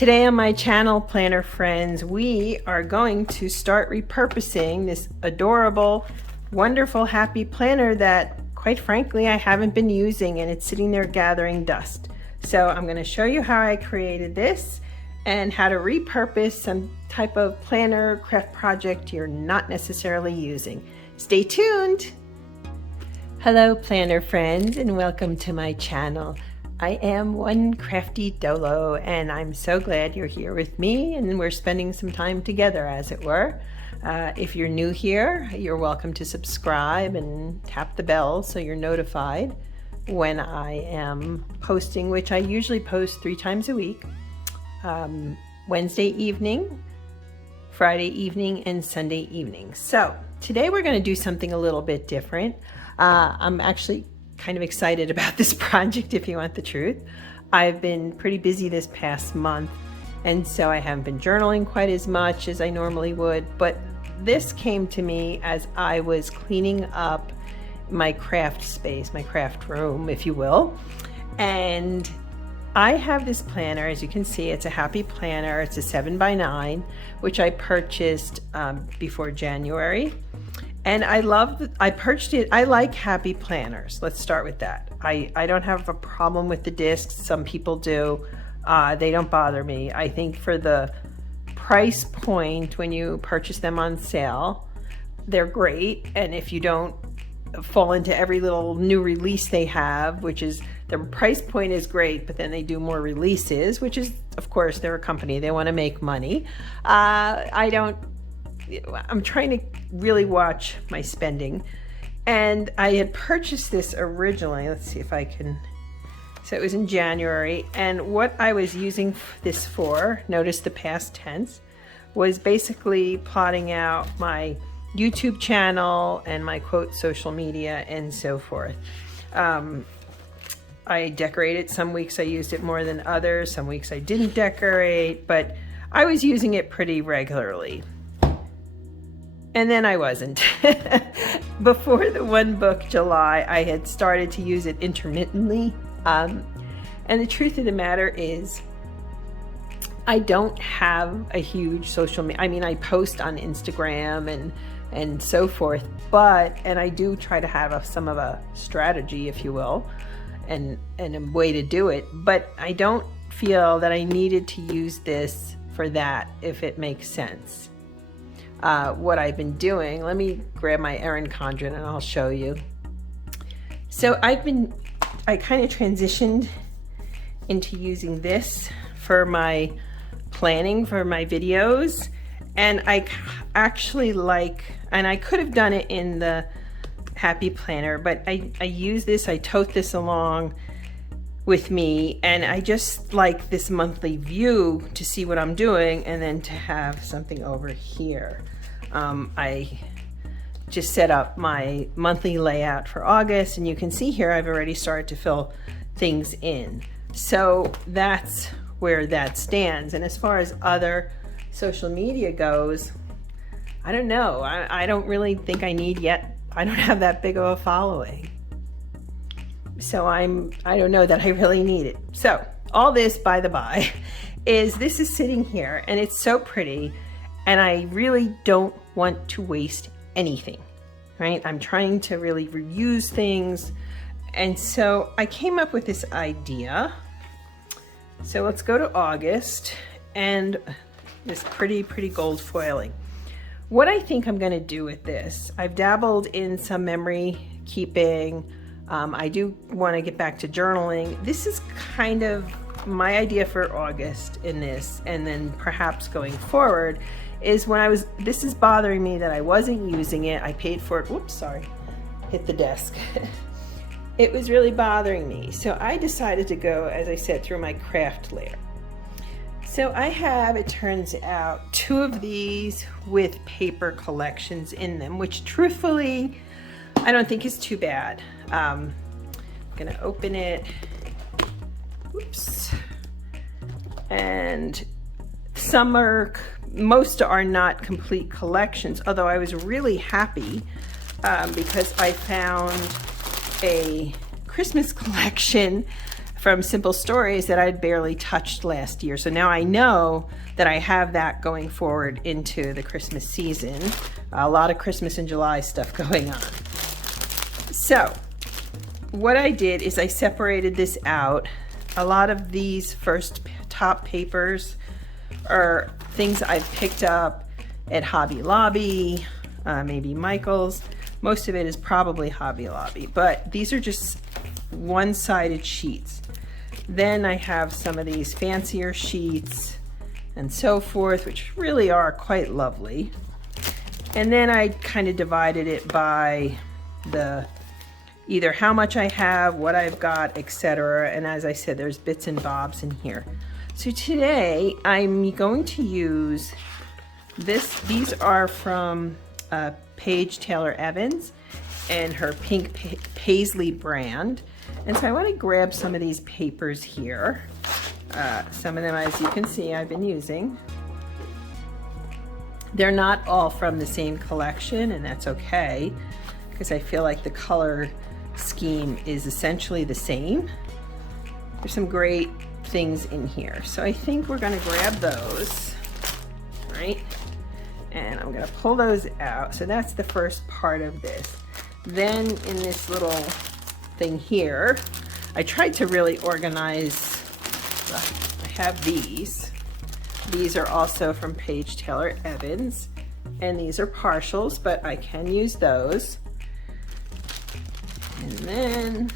Today on my channel, Planner Friends, we are going to start repurposing this adorable, wonderful, happy planner that, quite frankly, I haven't been using, and it's sitting there gathering dust. So I'm going to show you how I created this and how to repurpose some type of planner craft project you're not necessarily using. Stay tuned! Hello, Planner Friends, and welcome to my channel. I am one crafty dolo, and I'm so glad you're here with me and we're spending some time together, as it were. If you're new here, you're welcome to subscribe and tap the bell so you're notified when I am posting, which I usually post 3 times a week. Wednesday evening, Friday evening, and Sunday evening. So today we're going to do something a little bit different. I'm actually kind of excited about this project, if you want the truth. I've been pretty busy this past month, and so I haven't been journaling quite as much as I normally would, but this came to me as I was cleaning up my craft space, my craft room, if you will. And I have this planner, as you can see, it's a happy planner. It's a 7x9, which I purchased before January. And I purchased it. I like happy planners. Let's start with that. I don't have a problem with the discs. Some people do. They don't bother me. I think for the price point, when you purchase them on sale, they're great. And if you don't fall into every little new release they have, which is, their price point is great, but then they do more releases, which is, of course, they're a company. They want to make money. I'm trying to really watch my spending, and I had purchased this originally. Let's see if I can. So it was in January, and what I was using this for, notice the past tense, was basically plotting out my YouTube channel and my quote social media and so forth. I decorated. Some weeks I used it more than others. Some weeks I didn't decorate, but I was using it pretty regularly. And then I wasn't. Before the one book, July, I had started to use it intermittently. And the truth of the matter is, I don't have a huge social media. I mean, I post on Instagram and so forth, and I do try to have some of a strategy, if you will, and a way to do it. But I don't feel that I needed to use this for that, if it makes sense. What I've been doing, let me grab my Erin Condren and I'll show you. So I kind of transitioned into using this for my planning for my videos, and I actually and I could have done it in the Happy Planner, but I use this, I tote this along with me, and I just like this monthly view to see what I'm doing, and then to have something over here. I just set up my monthly layout for August, and you can see here I've already started to fill things in. So that's where that stands. And as far as other social media goes, I don't know. I don't really think I need yet. I don't have that big of a following. So I don't know that I really need it. So all this, by the by, this is sitting here, and it's so pretty, and I really don't want to waste anything, right? I'm trying to really reuse things, and so I came up with this idea. So let's go to August, and this pretty gold foiling. What I think I'm going to do with this, I've dabbled in some memory keeping. I do want to get back to journaling. This is kind of my idea for August in this, and then perhaps going forward is when this is bothering me that I wasn't using it. I paid for it. Whoops, sorry, hit the desk. It was really bothering me. So I decided to go, as I said, through my craft layer. So I have, it turns out, 2 of these with paper collections in them, which truthfully, I don't think is too bad. I'm gonna open it. Oops. And most are not complete collections, although I was really happy because I found a Christmas collection from Simple Stories that I'd barely touched last year. So now I know that I have that going forward into the Christmas season. A lot of Christmas in July stuff going on. So what I did is I separated this out. A lot of these first top papers are things I've picked up at Hobby Lobby, maybe Michael's. Most of it is probably Hobby Lobby, but these are just one-sided sheets. Then I have some of these fancier sheets and so forth, which really are quite lovely. And then I kind of divided it by the either how much I have, what I've got, etc. And as I said, there's bits and bobs in here. So today I'm going to use this. These are from Paige Taylor Evans and her pink paisley brand. And so I want to grab some of these papers here. Some of them, as you can see, I've been using. They're not all from the same collection, and that's okay, because I feel like the color scheme is essentially the same. There's some great things in here. So I think we're going to grab those, right? And I'm going to pull those out. So that's the first part of this. Then in this little thing here, I tried to really organize. I have these. These are also from Paige Taylor Evans, and these are partials, but I can use those. And then,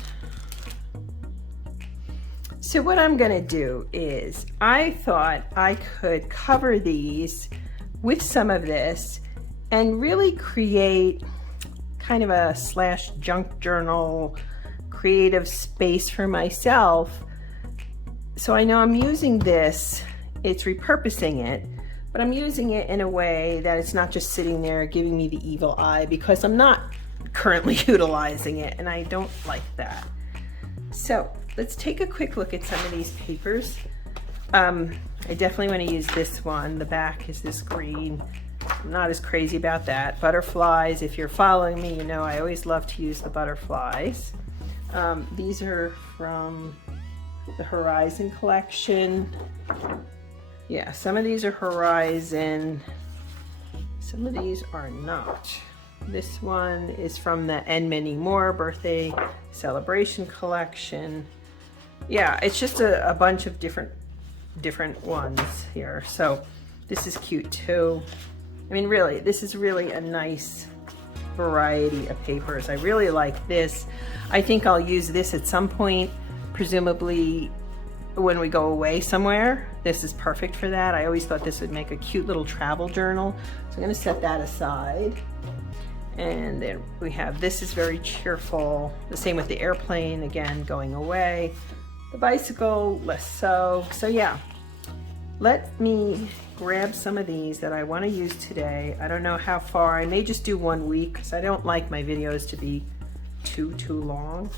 so what I'm gonna do is, I thought I could cover these with some of this and really create kind of a / junk journal creative space for myself. So I know I'm using this, it's repurposing it, but I'm using it in a way that it's not just sitting there giving me the evil eye, because I'm not currently utilizing it, and I don't like that. So let's take a quick look at some of these papers. I definitely want to use this one. The back is this green. I'm not as crazy about that. Butterflies, if you're following me, you know I always love to use the butterflies. These are from the Horizon collection. Yeah, some of these are Horizon, some of these are not. This one is from the And Many More birthday celebration collection. Yeah, it's just a bunch of different ones here. So this is cute too. I mean, really, this is really a nice variety of papers. I really like this. I think I'll use this at some point, presumably when we go away somewhere. This is perfect for that. I always thought this would make a cute little travel journal. So I'm gonna set that aside. And then we have, this is very cheerful. The same with the airplane, again, going away. The bicycle, less so. So yeah, let me grab some of these that I wanna use today. I don't know how far, I may just do 1 week, because I don't like my videos to be too long.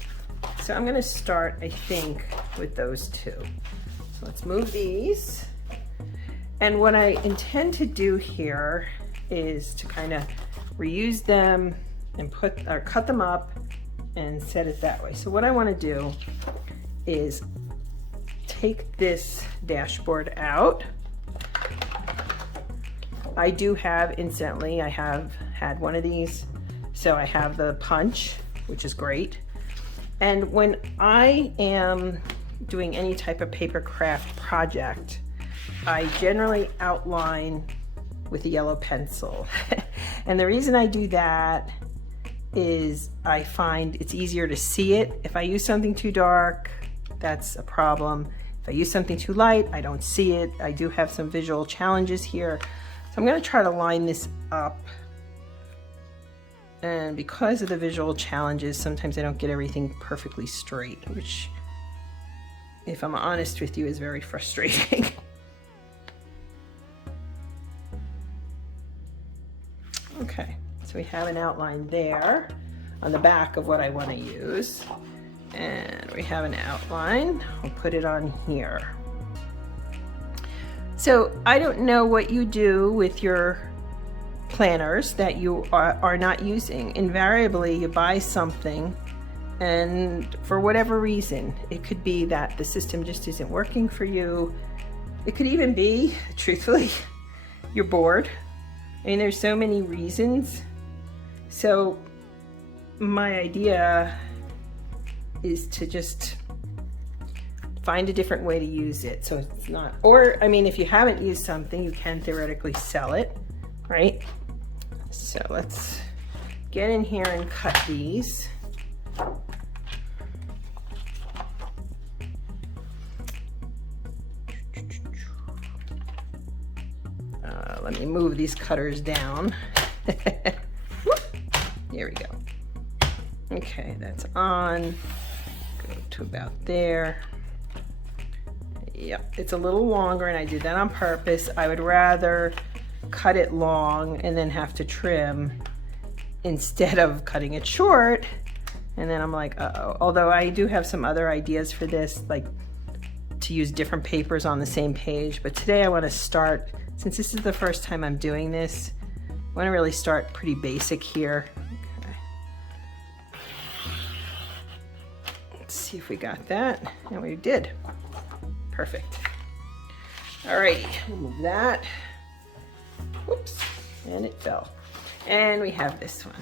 So I'm gonna start, I think, with those two. So let's move these. And what I intend to do here is to kind of reuse them and cut them up and set it that way. So what I want to do is take this dashboard out. I do have, incidentally, I have had one of these. So I have the punch, which is great. And when I am doing any type of paper craft project, I generally outline with a yellow pencil. And the reason I do that is I find it's easier to see it. If I use something too dark, that's a problem. If I use something too light, I don't see it. I do have some visual challenges here. So I'm gonna try to line this up. And because of the visual challenges, sometimes I don't get everything perfectly straight, which, if I'm honest with you, is very frustrating. Okay, so we have an outline there on the back of what I want to use. And we have an outline. I'll put it on here. So I don't know what you do with your planners that you are not using. Invariably, you buy something And for whatever reason, it could be that the system just isn't working for you. It could even be, truthfully, you're bored. I mean, there's so many reasons. So my idea is to just find a different way to use it. So it's not, or I mean, if you haven't used something, you can theoretically sell it, right? So let's get in here and cut these. Let me move these cutters down. There we go. Okay, that's on. Go to about there. Yep, it's a little longer and I did that on purpose. I would rather cut it long and then have to trim instead of cutting it short. And then I'm like, uh-oh. Although I do have some other ideas for this, like to use different papers on the same page. But today I want to start, since this is the first time I'm doing this, I want to really start pretty basic here. Okay. Let's see if we got that. And we did. Perfect. Alrighty, we'll move that. Whoops, and it fell. And we have this one.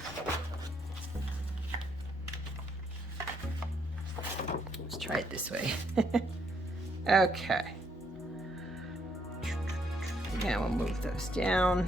Let's try it this way. Okay. Now we'll move those down.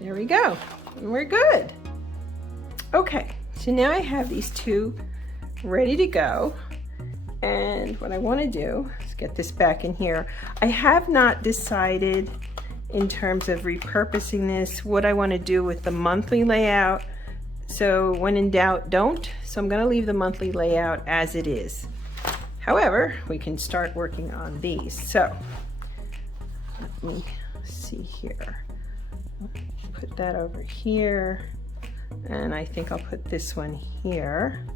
There we go, and we're good. Okay, so now I have these two ready to go. And what I want to do is get this back in here. I have not decided in terms of repurposing this what I want to do with the monthly layout. So when in doubt, don't. So I'm going to leave the monthly layout as it is. However, we can start working on these. So let me see here. Put that over here. And I think I'll put this one here.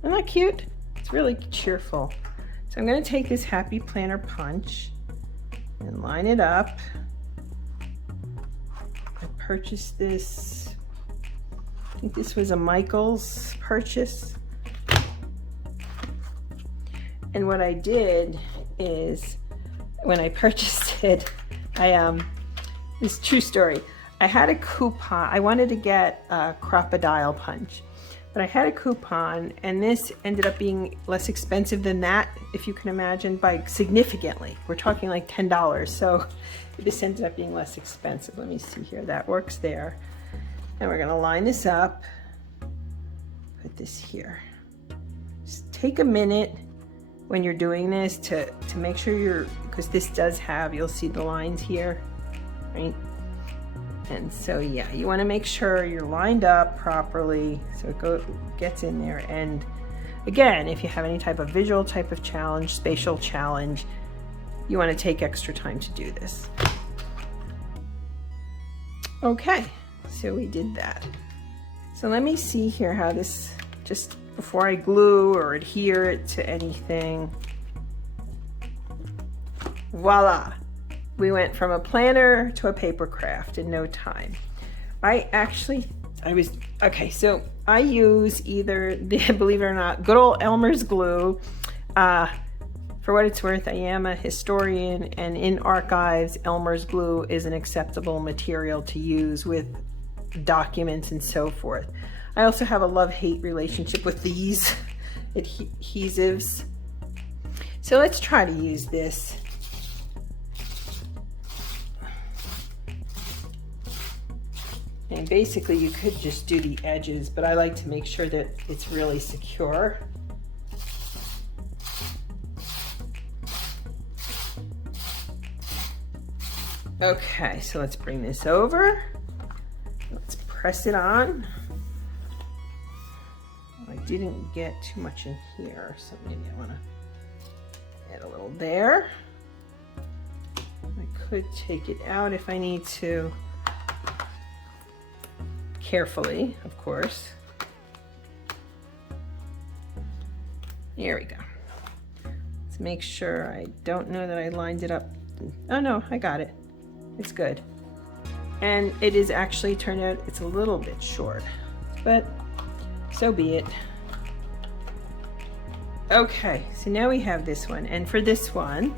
Isn't that cute? It's really cheerful. So I'm going to take this Happy Planner punch and line it up. I purchased this, I think this was a Michael's purchase. And what I did is, when I purchased it, this true story. I had a coupon. I wanted to get a crocodile punch, but I had a coupon, and this ended up being less expensive than that, if you can imagine, by significantly. We're talking like $10. So this ended up being less expensive. Let me see here. That works there. And we're going to line this up. Put this here. Just take a minute when you're doing this to make sure because this does have, you'll see the lines here, right? And so yeah, you want to make sure you're lined up properly so it gets in there. And again, if you have any type of visual type of challenge, spatial challenge, you want to take extra time to do this. Okay, so we did that. So let me see here how this, just before I glue or adhere it to anything. Voila! We went from a planner to a paper craft in no time. Okay, so I use either the, believe it or not, good old Elmer's glue. For what it's worth, I am a historian, and in archives, Elmer's glue is an acceptable material to use with documents and so forth. I also have a love-hate relationship with these adhesives. So let's try to use this. And basically you could just do the edges, but I like to make sure that it's really secure. Okay, so let's bring this over. Let's press it on. I didn't get too much in here, so maybe I want to add a little there. I could take it out if I need to. Carefully, of course. There we go. Let's make sure. I don't know that I lined it up. Oh no, I got it. It's good. And it is actually turned out it's a little bit short, but so be it. Okay, so now we have this one. And for this one,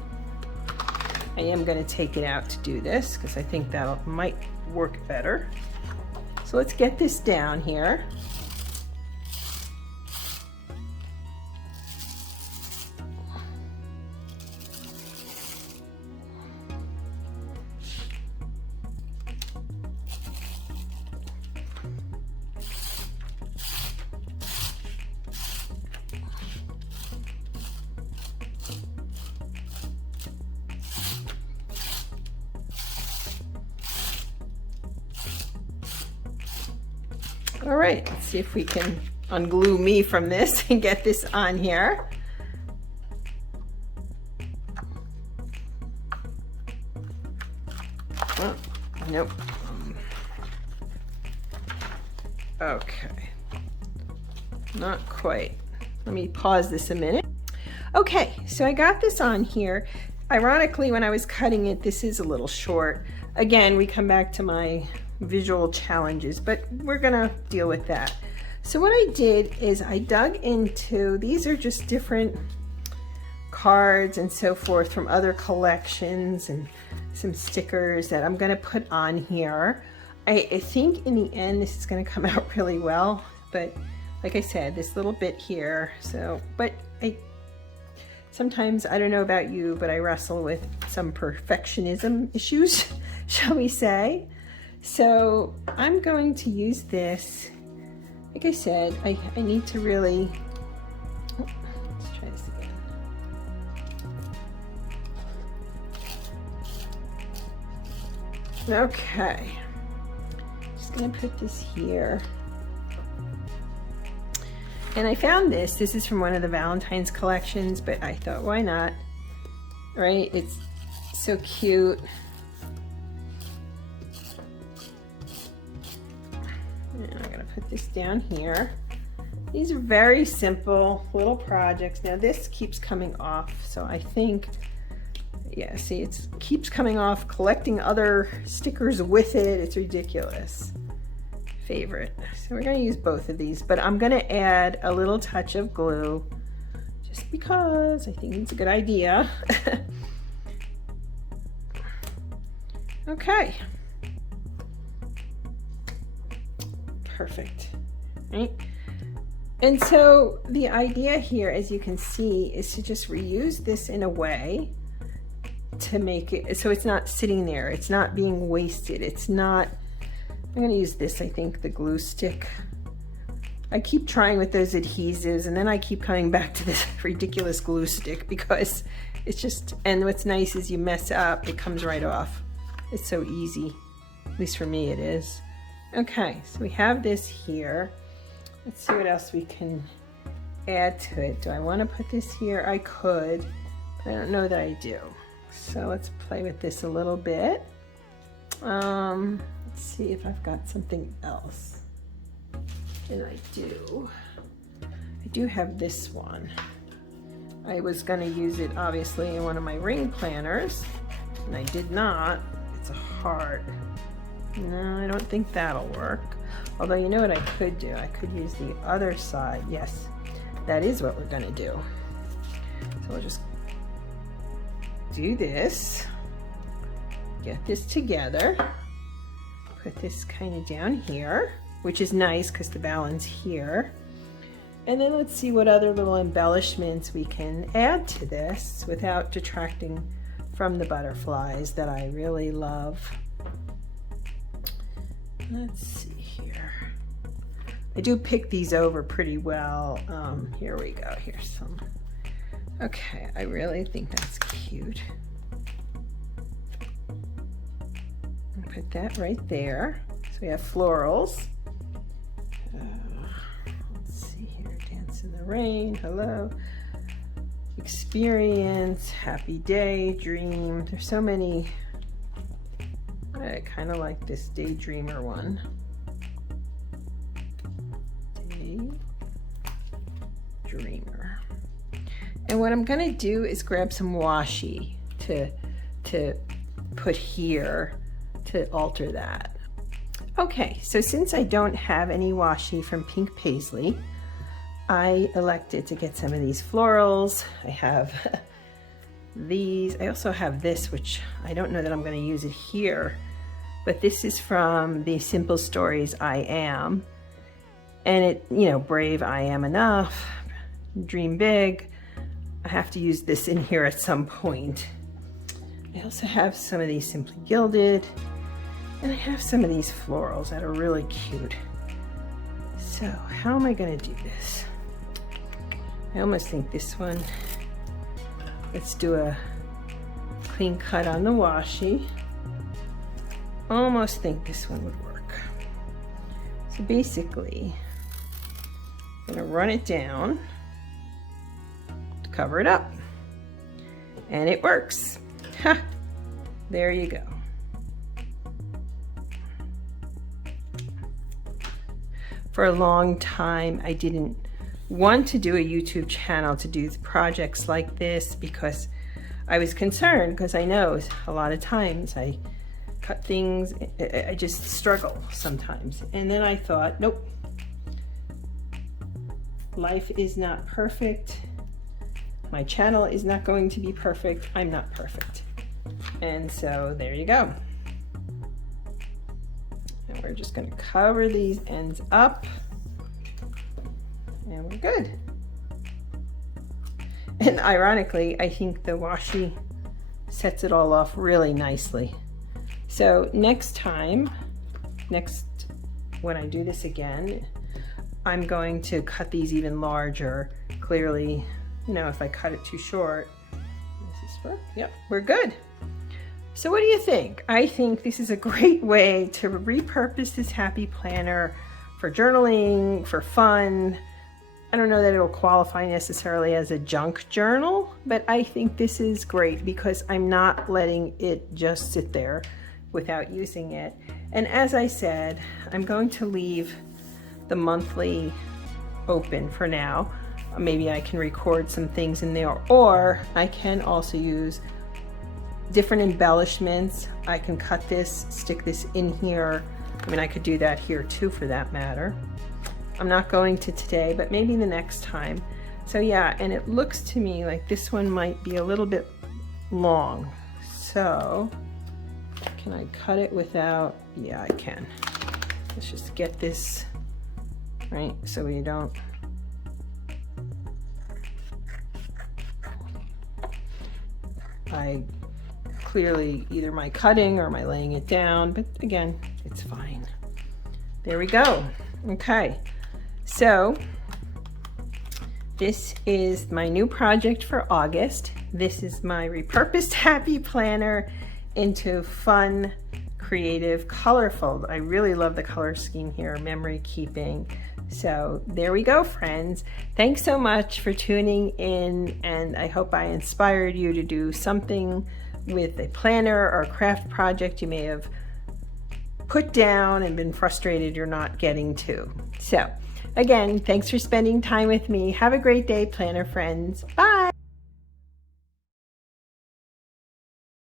I am going to take it out to do this because I think that might work better. So let's get this down here. All right, let's see if we can unglue me from this and get this on here. Oh, nope. Okay, not quite. Let me pause this a minute. Okay, so I got this on here. Ironically, when I was cutting it, this is a little short. Again, we come back to my visual challenges, but we're gonna deal with that. So what I did is I dug into, these are just different cards and so forth from other collections and some stickers that I'm gonna put on here. I think in the end this is gonna come out really well, but like I said, this little bit here, so, but sometimes, I don't know about you, but I wrestle with some perfectionism issues, shall we say. So I'm going to use this. Like I said, I need to really, let's try this again. Okay, just gonna put this here. And I found this is from one of the Valentine's collections, but I thought, why not? Right, it's so cute. And I'm gonna put this down here. These are very simple little projects. Now this keeps coming off, so I think, yeah, see, it keeps coming off, collecting other stickers with it. It's ridiculous. Favorite. So we're gonna use both of these, but I'm gonna add a little touch of glue just because I think it's a good idea. Okay. Perfect, right? And so the idea here, as you can see, is to just reuse this in a way to make it so it's not sitting there, it's not being wasted, it's not, I'm gonna use this, I think, the glue stick. I keep trying with those adhesives and then I keep coming back to this ridiculous glue stick because it's just, and what's nice is you mess up, it comes right off. It's so easy, at least for me it is. Okay, so we have this here. Let's see what else we can add to it. Do I want to put this here? I could, but I don't know that I do. So let's play with this a little bit. Let's see if I've got something else. And I do have this one. I was going to use it obviously in one of my ring planners, and I did not. It's a heart. No, I don't think that'll work. Although, you know what I could do? I could use the other side. Yes, that is what we're gonna do. So we'll just do this, get this together, put this kind of down here, which is nice because the balance here. And then let's see what other little embellishments we can add to this without detracting from the butterflies that I really love. Let's see here. I do pick these over pretty well. Here we go. Here's some. Okay, I really think that's cute. I'll put that right there. So we have florals. Let's see here. Dance in the rain. Hello. Experience. Happy day. Dream. There's so many I kind of like this Daydreamer one. Daydreamer. And what I'm gonna do is grab some washi to put here to alter that. Okay, so since I don't have any washi from Pink Paisley, I elected to get some of these florals. I have these. I also have this, which I don't know that I'm going to use it here, but this is from the Simple Stories I Am. And it, you know, brave, I am enough, dream big. I have to use this in here at some point. I also have some of these Simply Gilded, and I have some of these florals that are really cute. So how am I going to do this? I almost think this one, let's do a clean cut on the washi. Almost think this one would work. So basically, I'm gonna run it down to cover it up. And it works. Ha! There you go. For a long time, I didn't want to do a YouTube channel to do projects like this because I was concerned, because I know a lot of times I cut things, I just struggle sometimes. And then I thought, nope, life is not perfect. My channel is not going to be perfect. I'm not perfect. And so there you go. And we're just going to cover these ends up. And we're good. And ironically, I think the washi sets it all off really nicely. So next time, when I do this again, I'm going to cut these even larger. Clearly, you know, if I cut it too short, does this work? Yep, we're good. So what do you think? I think this is a great way to repurpose this happy planner for journaling, for fun. I don't know that it'll qualify necessarily as a junk journal, but I think this is great because I'm not letting it just sit there without using it. And as I said, I'm going to leave the monthly open for now. Maybe I can record some things in there, or I can also use different embellishments. I can cut this, stick this in here. I mean, I could do that here too for that matter. I'm not going to today, but maybe the next time. So yeah, and it looks to me like this one might be a little bit long. So can I cut it without? Yeah, I can. Let's just get this right so we don't. I clearly either my cutting or my laying it down, but again, it's fine. There we go. Okay. So this is my new project for August. This is my repurposed happy planner into fun, creative, colorful. I really love the color scheme here, memory keeping. So there we go, friends. Thanks so much for tuning in, and I hope I inspired you to do something with a planner or a craft project you may have put down and been frustrated you're not getting to. So again, thanks for spending time with me. Have a great day, planner friends. Bye.